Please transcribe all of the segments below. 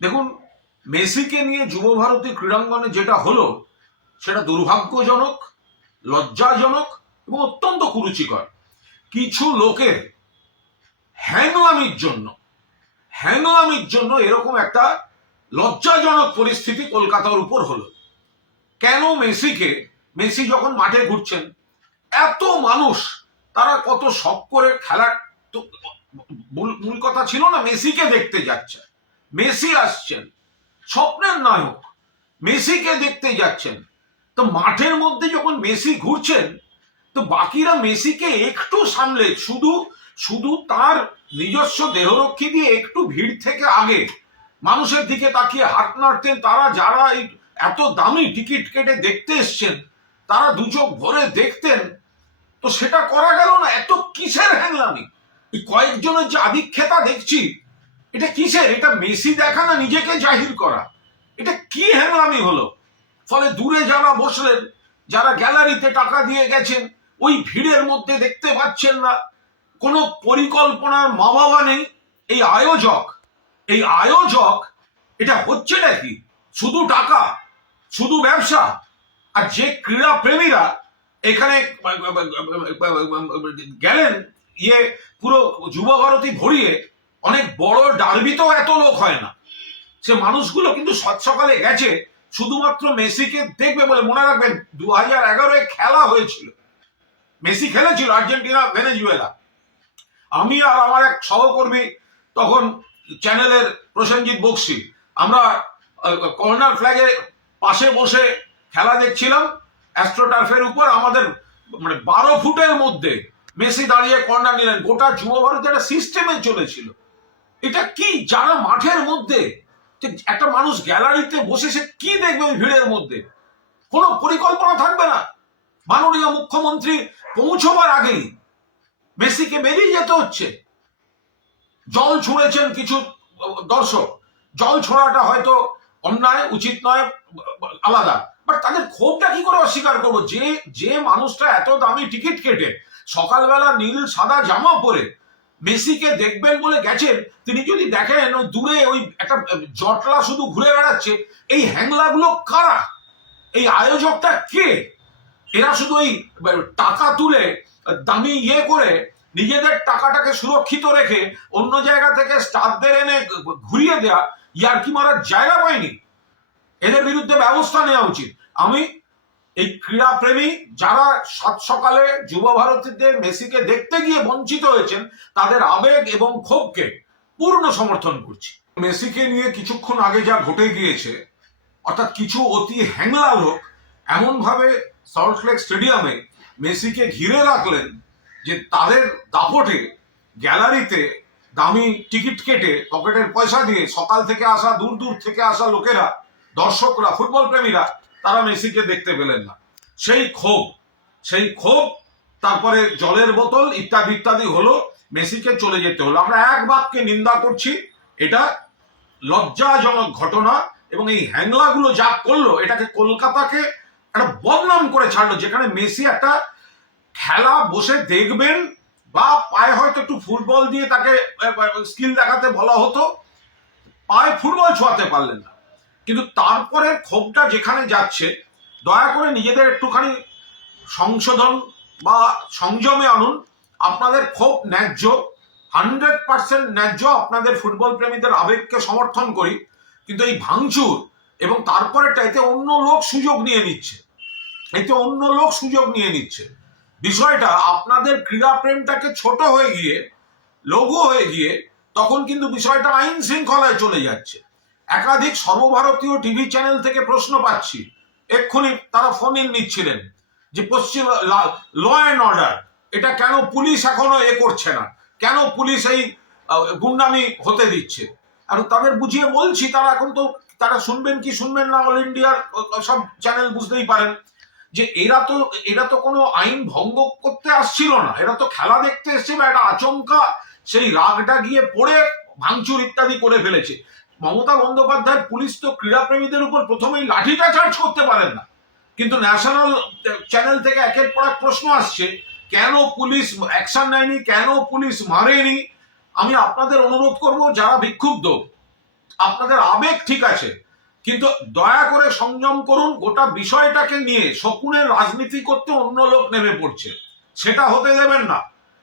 দেখুন, মেসিকে নিয়ে যুবভারতী ক্রীড়াঙ্গনে যেটা হলো সেটা দুর্ভাগ্যজনক, লজ্জাজনক এবং অত্যন্ত কুরুচিকর। কিছু লোকের হ্যাংলামির জন্য এরকম একটা লজ্জাজনক পরিস্থিতি কলকাতার উপর হলো। কেন মেসি যখন মাঠে ঘুরছেন, এত মানুষ তারা কত শখ করে খেলার, তো মূল কথা ছিল না মেসিকে দেখতে যাচ্ছেন, মেসি আসছেন, স্বপ্নের নায়ক, মেসিকে দেখতে যাচ্ছেন। তো মাঠের মধ্যে যখন মেসি ঘুরছেন, তো বাকিরা মেসিকে একটু সামলে শুধু শুধু তার নিজস্ব দেহরক্ষী দিয়ে একটু ভিড় থেকে আগে মানুষের দিকে তাকিয়ে হাত নাড়তেন। তারা যারা এই এত দামি টিকিট কেটে দেখতে এসছেন তারা দু চোখ ভরে দেখতেন। তো সেটা করা গেল না। এত কিসের হ্যাংলামি? এই কয়েকজনের যে আধিক্যতা দেখছি, এটা কিসের? এটা মেসি দেখা না নিজেকে জাহির করা? এটা কি হ্যাংলামি হলো? ফলে দূরে যারা বসলেন, যারা গ্যালারিতে টাকা দিয়ে গেছেন, ওই ভিড়ের মধ্যে দেখতে পাচ্ছেন না। কোনো পরিকল্পনার মা বাবা নেই। এই আয়োজক এটা হচ্ছে নাকি শুধু টাকা, শুধু ব্যবসা? আর যে ক্রীড়া প্রেমীরা এখানে গেলেন, পুরো যুবভারতী ভরিয়ে, অনেক বড় ডার্বিতেও এত লোক হয় না। সে মানুষগুলো কিন্তু সকালে গেছে শুধুমাত্র মেসিকে দেখবে বলে। মনে রাখবেন 2011-এ খেলা হয়েছিল, মেসি খেলেছিল আর্জেন্টিনা ভেনেজুয়েলা। আমি আর আমার এক সহকর্মী তখন চ্যানেলের প্রসেনজিৎ বক্সি, আমরা কর্নার ফ্ল্যাগের পাশে বসে খেলা দেখছিলাম অ্যাস্ট্রোটার্ফের উপর। আমাদের 12 ফুটের মধ্যে মেসি দাঁড়িয়ে কর্নার নিলেন। গোটা যুবভারতী একটা সিস্টেমে চলেছিল। এটা কি? যারা মাঠের মধ্যে, একটা মানুষ গ্যালারিতে বসে সে কি দেখবে ওই ভিড়ের মধ্যে? কোনো পরিকল্পনা থাকবে না। মাননীয় মুখ্যমন্ত্রী পৌঁছবার আগেই মেসিকে বেরিয়ে যেতে হচ্ছে। জল ছুঁড়েছেন কিছু দর্শক, জল ছোড়াটা হয়তো অন্যায়, উচিত নয়, আলাদা। বাট তাদের ক্ষোভটা কি করে অস্বীকার করবো? যে মানুষটা এত দামি টিকিট কেটে সকালবেলা নীল সাদা জামা পরে মেসিকে দেখবেন বলে গেছেন, তিনি যদি দেখেন দূরে ওই একটা জটলা শুধু ঘুরে বেড়াচ্ছে, এই হ্যাংলাগুলো কারা? এই আয়োজকটা কে? এরা শুধু ওই টাকা তুলে দামি করে নিজেদের টাকাটাকে সুরক্ষিত রেখে অন্য জায়গা থেকে স্টারদের এনে ঘুরিয়ে দেয়া, ইয়ার্কি মারার জায়গা পায়নি। এদের বিরুদ্ধে ব্যবস্থা নেওয়া উচিত। আমি এই ক্রীড়া প্রেমী যারা সাত সকালে যুবভারতীতে মেসিকে দেখতে গিয়ে বঞ্চিত হয়েছেন, তাদের আবেগ এবং ক্ষোভকে পূর্ণ সমর্থন করছি। মেসিকে নিয়ে কিছুক্ষণ আগে যা ঘটে গিয়েছে, অর্থাৎ কিছু অতি হ্যাংলা লোক এমন ভাবে সল্টলেক স্টেডিয়ামে মেসিকে ঘিরে রাখলেন যে তাদের দাপটে গ্যালারিতে দামি টিকিট কেটে পকেটের পয়সা দিয়ে সকাল থেকে আসা, দূর দূর থেকে আসা লোকেরা, দর্শকরা, ফুটবল প্রেমীরা, তারা মেসিকে দেখতে পেলেন না। সেই ক্ষোভ তারপরে জলের বোতল ইত্যাদি ইত্যাদি হলো, মেসিকে চলে যেতে হলো। আমরা এক বাক্যে নিন্দা করছি। এটা লজ্জাজনক ঘটনা। এবং এই হ্যাংলাগুলো যা করলো, এটাকে কলকাতাকে একটা বদনাম করে ছাড়লো। যেখানে মেসি একটা খেলা বসে দেখবেন, বা পায়ে হয়তো একটু ফুটবল দিয়ে তাকে স্কিল দেখাতে বলা হতো, পায়ে ফুটবল ছোঁয়াতে পারলেন না। কিন্তু তারপরে ক্ষোভটা যেখানে যাচ্ছে, দয়া করে নিজেদের একটুখানি সংশোধন বা সংযমে আনুন। আপনাদের ক্ষোভ ন্যায্য, 100% ন্যায্য। আপনাদের ফুটবল প্রেমীদের আবেগকে সমর্থন করি। কিন্তু এই ভাঙচুর এবং তারপরেটা, এতে অন্য লোক সুযোগ নিয়ে নিচ্ছে। বিষয়টা আপনাদের ক্রীড়া প্রেমটাকে ছোট হয়ে গিয়ে, লঘু হয়ে গিয়ে, তখন কিন্তু বিষয়টা আইন শৃঙ্খলায় চলে যাচ্ছে। একাধিক সর্বভারতীয় টিভি চ্যানেল থেকে প্রশ্ন পাচ্ছি, এক্ষুনি তারা ফোন ইন নিচ্ছিলেন, যে পশ্চিম ল অ্যান্ড অর্ডার, এটা কেন পুলিশ এখনো করছে না, কেন পুলিশ এই গুন্ডামি হতে দিচ্ছে? আর তাদের বুঝিয়ে বলছি, তারা শুনবেন কি শুনবেন না, অল ইন্ডিয়ার সব চ্যানেল বুঝতেই পারেন যে এরা তো কোনো আইন ভঙ্গ করতে আসছিল না। এরা তো খেলা দেখতে এসেছিল। একটা আচমকা সেই রাগটা গিয়ে পড়ে ভাঙচুর ইত্যাদি করে ফেলেছে। মমতা বন্দ্যোপাধ্যায়ের পুলিশ তো ক্রীড়াপ্রেমীদের উপর প্রথমেই লাঠিটা চার্জ করতে পারেন না। কিন্তু ন্যাশনাল চ্যানেল থেকে একের পর এক প্রশ্ন আসছে, কেন পুলিশ অ্যাকশন নেয়নি, কেন পুলিশ মারেনি? আমি আপনাদের অনুরোধ করব, যারা বিক্ষুব্ধ, আপনাদের আবেগ ঠিক আছে, কিন্তু দয়া করে সংযম করুন। গোটা বিষয়টাকে নিয়ে শকুনের রাজনীতি করতে অন্য লোক নেমে পড়ছে, সেটা হতে দেবেন না।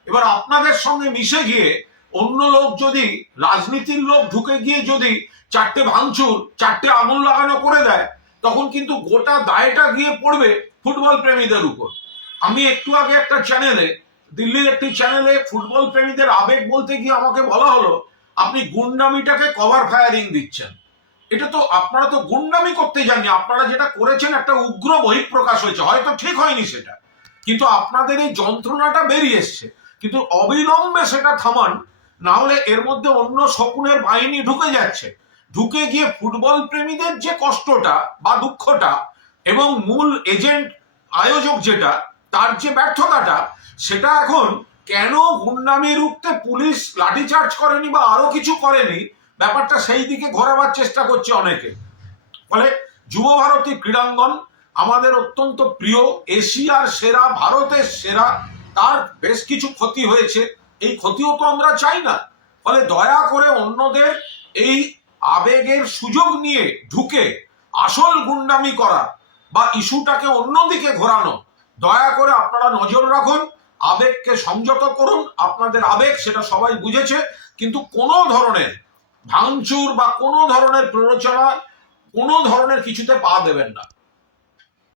এবার আপনাদের সঙ্গে মিশে গিয়ে অন্য লোক যদি, রাজনীতির লোক ঢুকে গিয়ে যদি চারটে ভাঙচুর, চারটে আঙুল লাগানো করে দেয়, তখন কিন্তু গোটা দায়টা গিয়ে পড়বে ফুটবল প্রেমীদের উপর। আমি একটু আগে একটা চ্যানেলে, দিল্লির একটি চ্যানেলে ফুটবল প্রেমীদের আবেগ বলতে গিয়ে আমাকে বলা হলো আপনি গুন্ডামিটাকে কভার ফায়ারিং দিচ্ছেন। এটা তো, আপনারা তো গুন্ডামি করতে যাননি, আপনারা যেটা করেছেন একটা উগ্র বহিঃপ্রকাশ হয়েছে, হয়তো ঠিক হয়নি সেটা, কিন্তু আপনাদের এই যন্ত্রণাটা বেরিয়ে এসছে। কিন্তু অবিলম্বে সেটা থামান, না হলে এর মধ্যে অন্য শকুনের বাহিনী ঢুকে যাচ্ছে, ঢুকে গিয়ে ফুটবল প্রেমীদের যে কষ্টটা বা দুঃখটা এবং মূল এজেন্ট আয়োজক যেটা, তার যে ব্যর্থতাটা, সেটা এখন কেন গুন্ডামি রুখতে পুলিশ লাঠিচার্জ করেনি বা আরো কিছু করেনি, ব্যাপারটা সেই দিকে ঘোরাবার চেষ্টা করছে অনেকে। ফলে যুব ভারতী ক্রীড়াঙ্গন আমাদের অত্যন্ত প্রিয়, এশিয়ার সেরা, ভারতের সেরা, তার বেশ কিছু ক্ষতি হয়েছে, এই ক্ষতিও তো আমরা চাই না। ফলে দয়া করে অন্যদের এই আবেগের সুযোগ নিয়ে ঢুকে আসল গুন্ডামি করা বা ইস্যুটাকে অন্যদিকে ঘোরানো, দয়া করে আপনারা নজর রাখুন, আবেগকে সংযত করুন। আপনাদের আবেগ সেটা সবাই বুঝেছে, কিন্তু কোনো ধরনের ভাঙচুর বা কোনো ধরনের প্ররোচনা, কোনো ধরনের কিছুতে পা দেবেন না।